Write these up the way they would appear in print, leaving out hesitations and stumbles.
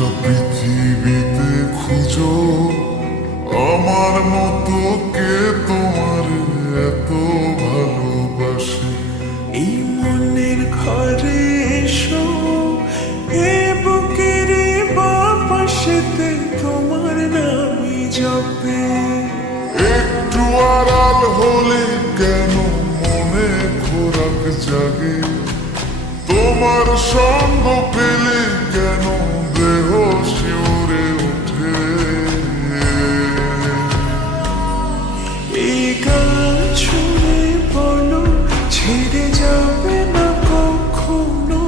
গোটা পৃথিবীতে খুঁজো আমার মতো কে তোমার এত ভালোবাসে। এই মনের ঘরে এসো, এ বুকের বাপাশেতে তোমার নামই জপে। একটু আড়াল হলে কেন মনে খোরাক জাগে, তোমার সঙ্গ পেলে কেন দেহ শিউরে ওঠে। এই গান শুনে বলো ছেড়ে যাবে না কখনো,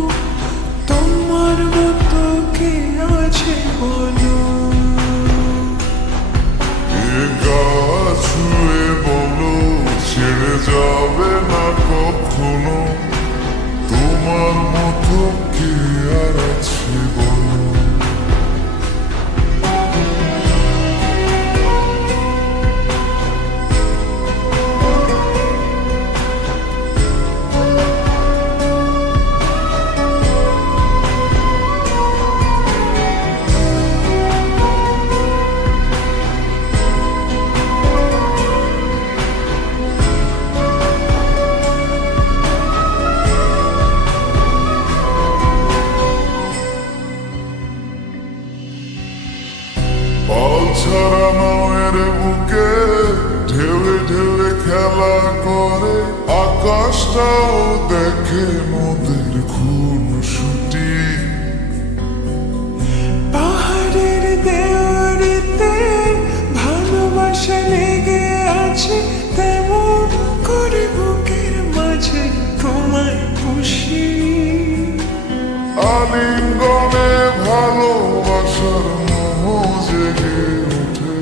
তোমার মতো কে আছে বলো। এ গা ছুঁয়ে বলো ছেড়ে যাবে না কখনো, তোমার মতো কে আর আছে বলো। পাল ছাড়া নামের বুকে ঢেউে ঢেউে খেলা করে, আকাশটাও দেখে নদীর খুন ছুটি। পাহাড়ের দেওয়ারিতে ভালোবাসা লেগে আছে, তেমন করে বুকের মাঝে তোমায় খুশি। আলিঙ্গনে ভালোবাসার মোহ জেগে ওঠে,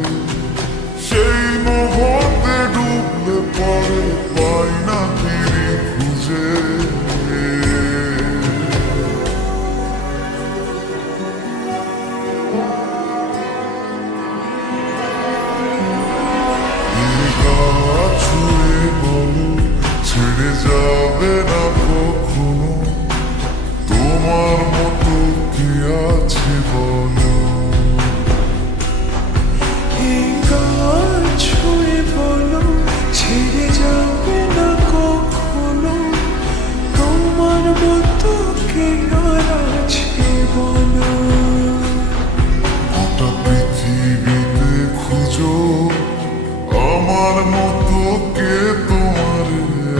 সেই মোহতে ডুবলে পরে পাই না ফিরে খুঁজে। ছুঁয়ে বলো ছেড়ে যাবে না কখনো, তোমার মতো কি আছে বলো। এই গান ছুঁয়ে বলো ছেড়ে যাবে না কখনো, তোমার মতো কে আর আছে বলো। গোটা পৃথিবীতে খুঁজো আমার মতো কে তোমার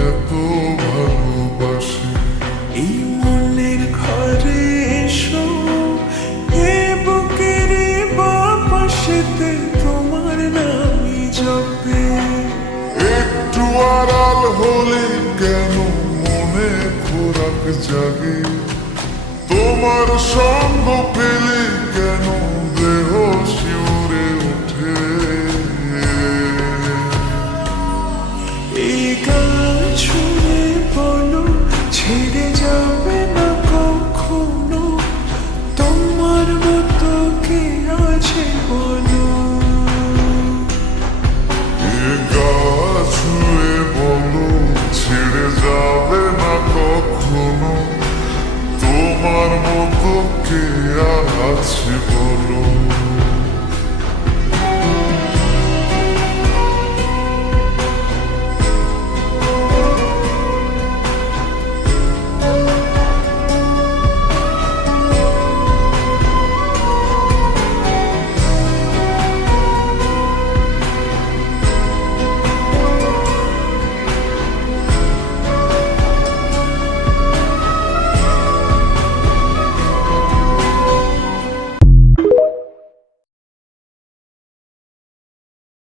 এত ভালোবাসে। এই মনের ঘরে এসো, এ বুকের বাপাশেতে তোমার নামই জপে। একটু আড়াল হলে কেন মনে খোরাক জাগে, তোমার সঙ্গ পেলে কেন দেহ শিউরে ওঠে। এই গান শুনে বলো ছেড়ে যাবে না কখনো, তোমার মতো কে আছে বলো। এ গা ছুঁয়ে বলো ছেড়ে যাবে না কখনো, তোমার মতো কে আর আছে বলো।